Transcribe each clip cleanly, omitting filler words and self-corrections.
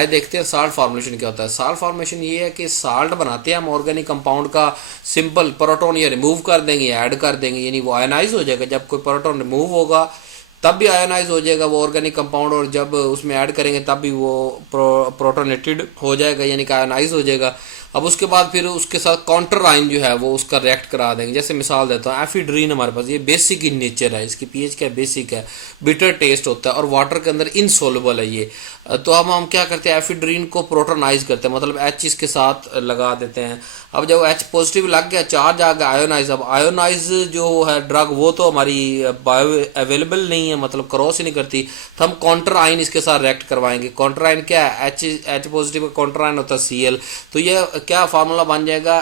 आए देखते हैं साल्ट फॉर्मेशन क्या होता है। साल्ट फॉर्मेशन ये है कि साल्ट बनाते हैं हम ऑर्गेनिक कंपाउंड का, सिंपल प्रोटॉन या रिमूव कर देंगे या ऐड कर देंगे, यानी वो आयनाइज हो जाएगा। जब कोई प्रोटॉन रिमूव होगा तब भी आयोनाइज हो जाएगा वो ऑर्गेनिक कंपाउंड, और जब उसमें ऐड करेंगे तब भी वो प्रोटोनेटेड हो जाएगा, यानी कि आयोनाइज हो जाएगा। अब उसके बाद फिर उसके साथ काउंटर आयन जो है वो उसका रिएक्ट करा देंगे। जैसे मिसाल देता हूँ, एफिड्रीन हमारे पास, ये बेसिक इन नेचर है, इसकी पीएच क्या बेसिक है, बिटर टेस्ट होता है और वाटर के अंदर इनसोल्युबल है ये। तो हम क्या करते हैं, एफिड्रीन को प्रोटोनाइज करते हैं, मतलब एच इसके साथ लगा देते हैं। अब जब एच पॉजिटिव लग गया, चार्ज आ गया आयोनाइज, अब आयोनाइज जो है ड्रग वो तो हमारी बायो अवेलेबल नहीं है, मतलब क्रॉस ही नहीं करती, तो हम काउंटर आयन इसके साथ रिएक्ट करवाएंगे। काउंटर आयन क्या है, एच पॉजिटिव का काउंटर आयन होता है Cl, तो ये क्या फार्मूला बन जाएगा,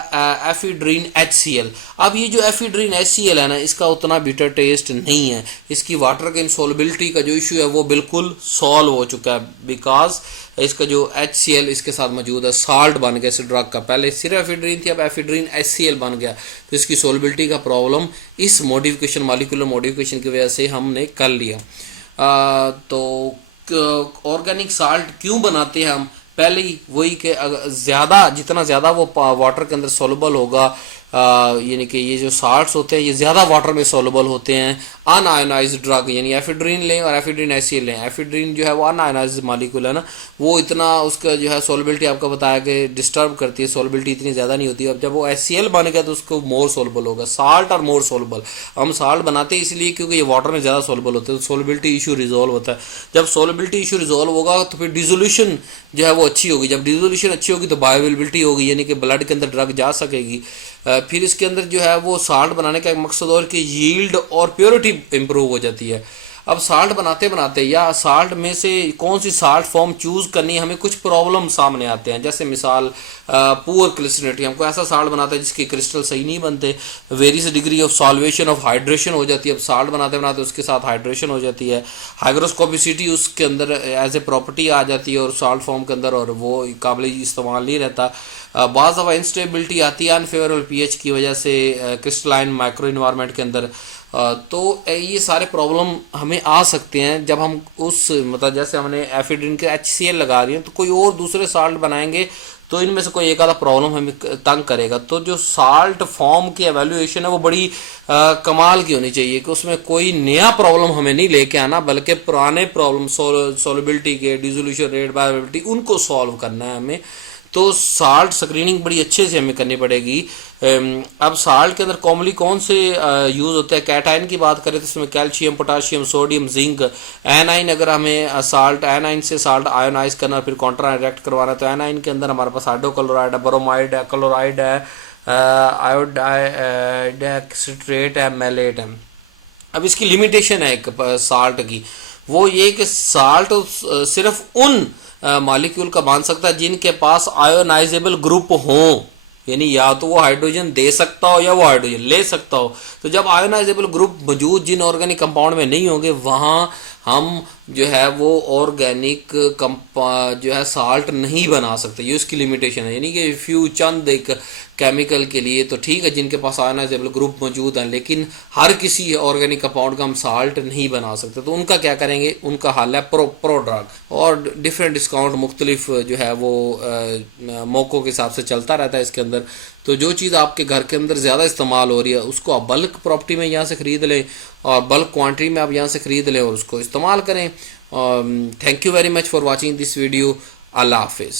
एफिड्रीन HCl। अब ये जो एफिड्रीन HCl है ना, इसका उतना बिटर टेस्ट नहीं है, इसकी वाटर के इनसॉल्युबिलिटी का जो इशू है वो बिल्कुल सॉल्व हो चुका है, बिकॉज इसका जो HCl इसके साथ मौजूद है, साल्ट बन गया इस ड्रग का। पहले सिर्फ एफिड्रीन थी, अब एफिड्रीन HCl बन गया, तो इसकी सोलबिलिटी का प्रॉब्लम इस मॉडिफिकेशन, मॉलिक्यूलर मॉडिफिकेशन की वजह से हमने कर लिया। तो ऑर्गेनिक साल्ट क्यों बनाते हैं हम, पहले ही वही कि ज़्यादा, जितना ज़्यादा वो वाटर के अंदर सोलबल होगा, यानी कि ये जो साल्ट्स होते हैं ये ज़्यादा वाटर में सोलबल होते हैं। अनआयोनाइज्ड ड्रग, यानी एफिड्रीन लें और एफिड्रीन HCl लें, एफिड्रीन जो है वो अनआयोनाइज्ड मॉलिक्यूल है ना, वो इतना उसका जो है सोलबिलिटी आपको बताया कि डिस्टर्ब करती है, सोलबिलिटी इतनी ज़्यादा नहीं होती। अब जब वो HCl बन गया तो उसको मोर सोलबल होगा, साल्ट और मोर सोलबल। हम साल्ट बनाते हैं इसलिए क्योंकि ये वाटर में ज़्यादा सोलबल होते हैं, तो सोलबिलिटी इशू रिजॉल्व होता है। जब सोलबिलिटी इशू रिजॉल्व होगा तो फिर डिजोल्यूशन जो है वो अच्छी होगी, जब डिजोल्यूशन अच्छी होगी तो बायोअवेलेबिलिटी होगी, यानी कि ब्लड के अंदर ड्रग जा सकेगी। फिर इसके अंदर जो है वो साल्ट बनाने का एक मकसद और कि यील्ड और प्योरिटी इंप्रूव हो जाती है। अब साल्ट बनाते बनाते या साल्ट में से कौन सी साल्ट फॉर्म चूज करनी है, हमें कुछ प्रॉब्लम सामने आते हैं। जैसे मिसाल पुअर क्रिस्टलिटी, हमको ऐसा साल्ट बनाता है जिसके क्रिस्टल सही नहीं बनते, various degree of solvation of hydration हो जाती है। अब साल्ट बनाते बनाते उसके साथ हाइड्रेशन हो जाती है, हाइग्रोस्कोपिसिटी उसके अंदर एज ए प्रॉपर्टी आ जाती है और साल्ट फॉर्म के अंदर, और वो काबिल इस्तेमाल नहीं रहता। बाज़ दफ़ा इंस्टेबिलिटी आती है अनफेवरेबल पीएच की वजह से क्रिस्टलाइन माइक्रो इन्वायरमेंट के अंदर। तो ये सारे प्रॉब्लम हमें आ सकते हैं जब हम उस, मतलब जैसे हमने एफिड्रीन के HCl लगा रही है, तो कोई और दूसरे साल्ट बनाएंगे तो इनमें से कोई एक आधा प्रॉब्लम हमें तंग करेगा। तो जो साल्ट फॉर्म की एवेल्यूएशन है वो बड़ी कमाल की होनी चाहिए कि उसमें कोई नया प्रॉब्लम हमें नहीं लेके आना, बल्कि पुराने प्रॉब्लम सोलबिलिटी के, डिसोल्यूशन रेट, बायोअवेलेबिलिटी, उनको सॉल्व करना है हमें। तो साल्ट स्क्रीनिंग बड़ी अच्छे से हमें करनी पड़ेगी। अब साल्ट के अंदर कॉमनली कौन से यूज़ होते हैं, कैटाइन की बात करें तो इसमें calcium, potassium, sodium, zinc. A9, अगर हमें साल्ट, एनाइन से साल्ट आयोनाइज करना फिर काउंटर रिएक्ट करवाना, तो एनाइन के अंदर हमारे पास हाइड्रोक्लोराइड है, ब्रोमाइड है, क्लोराइड है, आयोडाइड है, सिट्रेट है, मैलेट है। अब इसकी लिमिटेशन है एक साल्ट की, वो ये कि साल्ट सिर्फ उन मॉलिक्यूल का बन सकता है जिनके पास आयोनाइजेबल ग्रुप हो, यानी या तो वो हाइड्रोजन दे सकता हो या वो हाइड्रोजन ले सकता हो। तो जब आयोनाइजेबल ग्रुप मौजूद जिन ऑर्गेनिक कंपाउंड में नहीं होंगे, वहां हम जो है वो ऑर्गेनिक जो है साल्ट नहीं बना सकते, ये उसकी लिमिटेशन है। यानी कि फ्यू चंद एक केमिकल के लिए तो ठीक है जिनके पास आयोनाइजेबल ग्रुप मौजूद हैं, लेकिन हर किसी ऑर्गेनिक कंपाउंड का हम साल्ट नहीं बना सकते। तो उनका क्या करेंगे, उनका हल है प्रोड्रग, और डिफरेंट डिस्काउंट मुख्तलिफ जो है वो मौक़ों के हिसाब से चलता रहता है इसके अंदर। तो जो चीज़ आपके घर के अंदर ज़्यादा इस्तेमाल हो रही है उसको आप बल्क प्रॉपर्टी में यहाँ से ख़रीद लें, और बल्क क्वांटिटी में आप यहाँ से ख़रीद लें और उसको इस्तेमाल करें। Thank you very much for watching this video. अल्लाह हाफिज़।